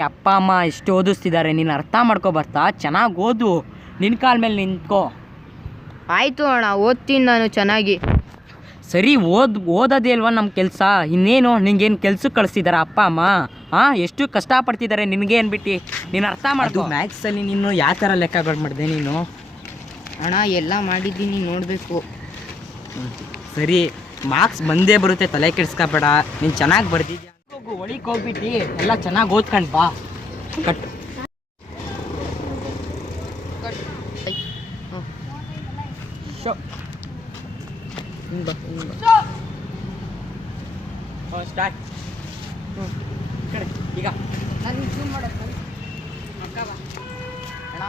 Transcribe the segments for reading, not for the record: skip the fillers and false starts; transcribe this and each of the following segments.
ಅಪ್ಪ ಅಮ್ಮ ಎಷ್ಟು ಓದಿಸ್ತಿದ್ದಾರೆ, ನೀನು ಅರ್ಥ ಮಾಡ್ಕೊ ಬರ್ತಾ, ಚೆನ್ನಾಗಿ ಓದು, ನಿನ್ನ ಕಾಲ ಮೇಲೆ ನಿಂತ್ಕೋ. ಆಯಿತು ಅಣ್ಣ, ಓದ್ತೀನಿ ನಾನು ಚೆನ್ನಾಗಿ. ಸರಿ, ಓದೋದೇ ಅಲ್ವಾ ನಮ್ಮ ಕೆಲಸ. ಇನ್ನೇನು ನಿಂಗೇನು ಕೆಲ್ಸಕ್ಕೆ ಕಳಿಸ್ತಿದ್ದಾರೆ ಅಪ್ಪ ಅಮ್ಮ? ಎಷ್ಟು ಕಷ್ಟಪಡ್ತಿದ್ದಾರೆ ನಿನಗೆ ಅಂದ್ಬಿಟ್ಟು ನೀನು ಅರ್ಥ ಮಾಡೋದು. ಮ್ಯಾಥ್ಸಲ್ಲಿ ನೀನು ಯಾವ ಥರ ಲೆಕ್ಕಗಳು ಮಾಡಿದೆ ನೀನು? ಅಣ್ಣ ಎಲ್ಲ ಮಾಡಿದ್ದೀನಿ, ನೋಡಬೇಕು. ಸರಿ, ಮಾರ್ಕ್ಸ್ ಬಂದೇ ಬರುತ್ತೆ, ತಲೆ ಕೆಡಿಸ್ಕೊಬೇಡ. ನೀನು ಚೆನ್ನಾಗಿ ಬರ್ದಿದ್ಯಾ, ಹೋಗು ಒಳಿಗೆ ಹೋಗ್ಬಿಟ್ಟು ಎಲ್ಲ ಚೆನ್ನಾಗಿ ಓದ್ಕೊಂಡು ಬಾ. Cut start. ಈಗ ನಾನು ಜೂಮ್ ಮಾಡೋದು ಅಕ್ಕ ಬಾ. ಅಣ್ಣ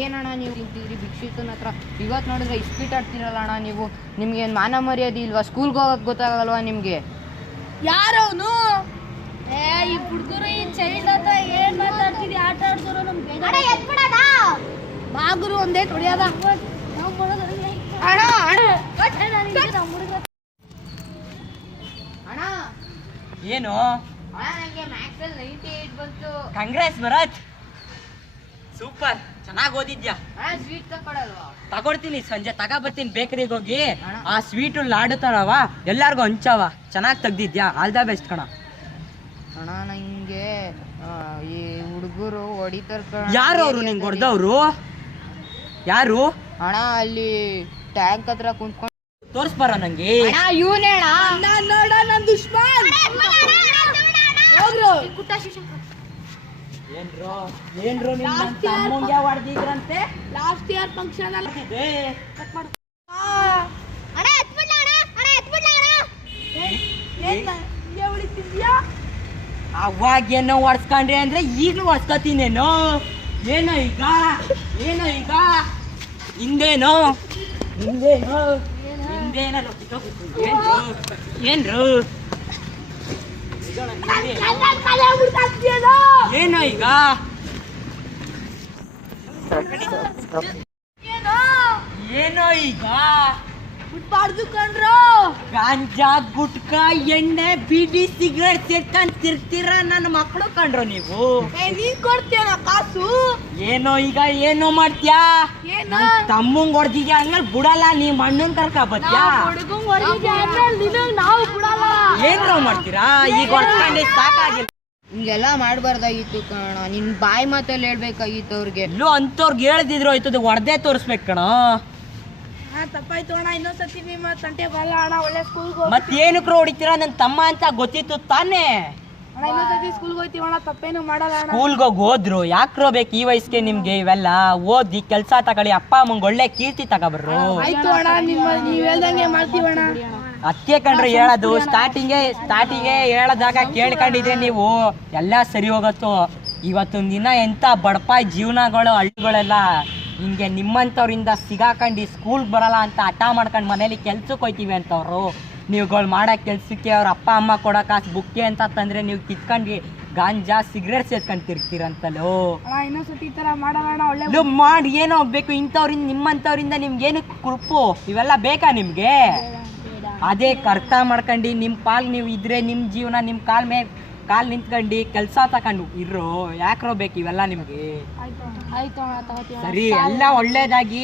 ಏನಣ್ಣ ನೀವು ನಿಂತಿದ್ರಿ ಭಿಕ್ಷಿಕನ ಹತ್ರ? ಇವತ್ತು ನೋಡಿದ್ರೆ ಇಸ್ಪೀಟ್ ಆಡ್ತಿರಲ್ಲ ಅಣ್ಣ ನೀವು. ನಿಮ್ಗೇನು ಮಾನ ಮರ್ಯಾದೆ ಇಲ್ವಾ? ಸ್ಕೂಲ್ಗೆ ಹೋಗೋಕೆ ಗೊತ್ತಾಗಲ್ವಾ ನಿಮಗೆ? ಯಾರವನು? ಈ ಹುಡುಗರು ಈ ಚೈಲ್ಡ್ ಅಂತ ಏನ್ ಮಾತಾಡ್ತಿದ್ವಿ? ಆಟ ಆಡ್ತಾರೋ ನಮ್ಗೆ ಮಾಗುರು ಒಂದೇ ತೊಡಿಯೋದ ಏನು? ನನಗೆ ಮ್ಯಾಥ್ಸಲ್ಲಿ 98 ಬಂತು. ಕಾಂಗ್ರೆಸ್ ಭರತ್, ಸೂಪರ್, ಚೆನ್ನಾಗಿ ಓದಿದ್ಯಾ. ಸ್ವೀಟ್ ತಗೊಳಲ್ವಾ? ತಗೊಡ್ತೀನಿ, ಸಂಜೆ ತಗೊಬರ್ತೀನಿ ಬೇಕರಿಗೆ ಹೋಗಿ. ಆ ಸ್ವೀಟು ಲಾಡು ತರವ ಎಲ್ಲಾರ್ಗು ಹಂಚವ. ಚೆನ್ನಾಗಿ ತೆಗ್ದಿದ್ಯಾ, ಆಲ್ ದ ಬೆಸ್ಟ್ ಕಣ. ಅಣ್ಣ ನಂಗೆ ಈ ಹುಡುಗರು ಹೊಡಿತಾರ. ಯಾರು ಅವರು ನಿಂಗೆ ಹೊಡೆದವ್ರು? ಯಾರು? ಅಣ್ಣ ಅಲ್ಲಿ ಟ್ಯಾಂಕ್ ಹತ್ರ ಕುಂತ್ಕೊಂಡು ತೋರಿಸ್ಬಾರ ನಂಗೆ. ಇವನೇ ನೋಡ ನನ್ನ ದುಶ್ಮನ್. ಹೋಗ್ರು ಏನ್ರು ನಿಮ್ಗೆ ಹೊಡೆದಿದ್ರಂತೆ ಲಾಸ್ಟ್ ಇಯರ್ ಫಂಕ್ಷನ್ ಅಲ್ಲಿ ಅವಾಗೇನೋ ಹೊಡ್ಸ್ಕೊಂಡ್ರಿ ಅಂದ್ರೆ ಈಗಲೂ ಹೊಡ್ಸ್ಕೊತೀನೇನೋ. ಏನೋ ಈಗ, ಏನೋ ಈಗ, ಹಿಂದೇನೋ ಹಿಂದೇನೋ ಹಿಂದೇನೋ ಏನ್ರು ಏನೋ ಈಗ ಏನೋ ಈಗ ಬಿಟ್ಬಾರ್ದು ಕಣ್ರು. ಗಾಂಜಾ ಗುಟ್ಕಾ ಎಣ್ಣೆ ಬೀಡಿ ಸಿಗರೇಟ್ ಸೇರ್ಕೊಂಡ್ ತಿರ್ತೀರ ನನ್ನ ಮಕ್ಕಳು ಕಂಡ್ರು ನೀವು. ನೀನ್ ಕೊಡ್ತೀಯನ ಕಾಸು? ಏನೋ ಈಗ ಏನೋ ಮಾಡ್ತೀಯಾ? ಏನು ತಮ್ಮಂಗ್ ಹೊಡ್ದಿದ್ಯಾ ಅಂದ್ಮೇಲೆ ಬಿಡಲ್ಲ, ನೀವ್ ಅಣ್ಣನ್ ಕರ್ಕ ಬತ್ಯಾ? ಹುಡುಗಂಗ್ ಹೊಡೆದಿದ್ದೆ ಆದ್ಮೇಲೆ ನಿನಗ್ ನಾವು ಬಿಡಲ್ಲ. ಏನ್ರೋ ಮಾಡ್ತೀರಾ? ಈಗ ಹೊಡ್ಕೊಂಡೆ ಸಾಕಾಗಿಲ್ಲ. ಹಿಂಗೆಲ್ಲ ಮಾಡಬಾರ್ದಾಗಿತ್ತು ಕಣ. ನಿನ್ ಬಾಯಿ ಮಾತಲ್ಲಿ ಹೇಳ್ಬೇಕಾಗಿತ್ತು ಅವ್ರಿಗೆ. ಎಲ್ಲೋ ಅಂತವ್ರಿಗೆ ಹೇಳ್ದಿದ್ರು ಆಯ್ತದ, ಹೊಡೆದೇ ತೋರಿಸ್ಬೇಕು ಕಣ. ತಪ್ಪಾಯ್ತು ಅಣ್ಣ, ಇನ್ನೊಂದ್ಸತಿ ನಿಮ್ಮ ತಂಟೆ ಬರಲ್ಲ ಅಣ್ಣ. ಒಳ್ಳೆ ಸ್ಕೂಲ್ಗೆ ಮತ್ತೇನಕ್ರು ಹೊಡಿತೀರಾ? ನನ್ ತಮ್ಮ ಅಂತ ಗೊತ್ತಿತ್ತು ತಾನೇ. ಅಣ್ಣ, ಇನ್ನೊಂದ್ಸತಿ ಸ್ಕೂಲ್ಗೆ ಹೋಗ್ತೀವಿ ಅಣ್ಣ, ತಪ್ಪೇನು ಮಾಡಲ್ಲ ಅಣ್ಣ. ಸ್ಕೂಲ್ಗೆ ಹೋದ್ರು ಯಾಕ್ರೋ ಬೇಕು ಈ ವಯಸ್ಸಿಗೆ ನಿಮ್ಗೆ ಇವೆಲ್ಲ? ಓದಿ ಕೆಲಸ ತಗೊಳ್ಳಿ, ಅಪ್ಪ ಅಮ್ಮಂಗೆ ಒಳ್ಳೆ ಕೀರ್ತಿ ತಗೊಬರ್ರು. ಆಯ್ತು ಅಣ್ಣ, ನೀವ್ ಹೇಳ್ದಂಗೆ ಮಾಡ್ತೀವಿ ಅಣ್ಣ. ಅದಕ್ಕೆ ಕಂಡ್ರೆ ಹೇಳೋದು, ಸ್ಟಾರ್ಟಿಂಗೇ ಹೇಳೋದಾಗ ಕೇಳ್ಕೊಂಡಿದ್ರೆ ನೀವು ಎಲ್ಲ ಸರಿ ಹೋಗತ್ತು. ಇವತ್ತೊಂದು ದಿನ ಎಂಥ ಬಡಪಾಯಿ ಜೀವನಗಳು ಹಳ್ಳಿಗಳೆಲ್ಲ ಹಿಂಗೆ ನಿಮ್ಮಂಥವ್ರಿಂದ ಸಿಗಾಕೊಂಡು ಸ್ಕೂಲ್ಗೆ ಬರಲ್ಲ ಅಂತ ಹಠ ಮಾಡ್ಕೊಂಡು ಮನೇಲಿ ಕೆಲ್ಸಕ್ಕೆ ಹೋಯ್ತೀವಿ ಅಂತವ್ರು. ನೀವುಗಳು ಮಾಡೋ ಕೆಲಸಕ್ಕೆ ಅವ್ರ ಅಪ್ಪ ಅಮ್ಮ ಕೊಡೋ ಕಾಸು ಬುಕ್ಕೆ ಅಂತ ತಂದರೆ ನೀವು ಕಿತ್ಕೊಂಡು ಗಾಂಜಾ ಸಿಗರೇಟ್ ಸೇರ್ಕೊಂಡು ತಿರ್ತೀರಂತಲೋ. ಇನ್ನೊಂದ್ಸತಿ ಈ ಥರ ಮಾಡಲ್ಲ ಅಣ್ಣ. ಒಳ್ಳೆ ಮಾಡಿ ಏನೋ ಬೇಕು ಇಂಥವ್ರಿಂದ ನಿಮ್ಮಂಥವ್ರಿಂದ ನಿಮ್ಗೇನು ಕುರುಪು ಇವೆಲ್ಲ ಬೇಕಾ ನಿಮಗೆ? ಅದೇ ಅರ್ಥ ಮಾಡ್ಕೊಂಡು ನಿಮ್ಮ ಪಾಲ್ ನೀವು ಇದ್ರೆ ನಿಮ್ಮ ಜೀವನ ನಿಮ್ಮ ಕಾಲ್ ನಿಂತ್ಕೊಂಡು ಕೆಲಸ ತಗೊಂಡು ಇರೋ. ಯಾಕ್ರೋ ಬೇಕು ಇವೆಲ್ಲ ನಿಮಗೆ? ಆಯ್ತು ಅಣ್ಣ, ಸರಿ, ಎಲ್ಲ ಒಳ್ಳೇದಾಗಿ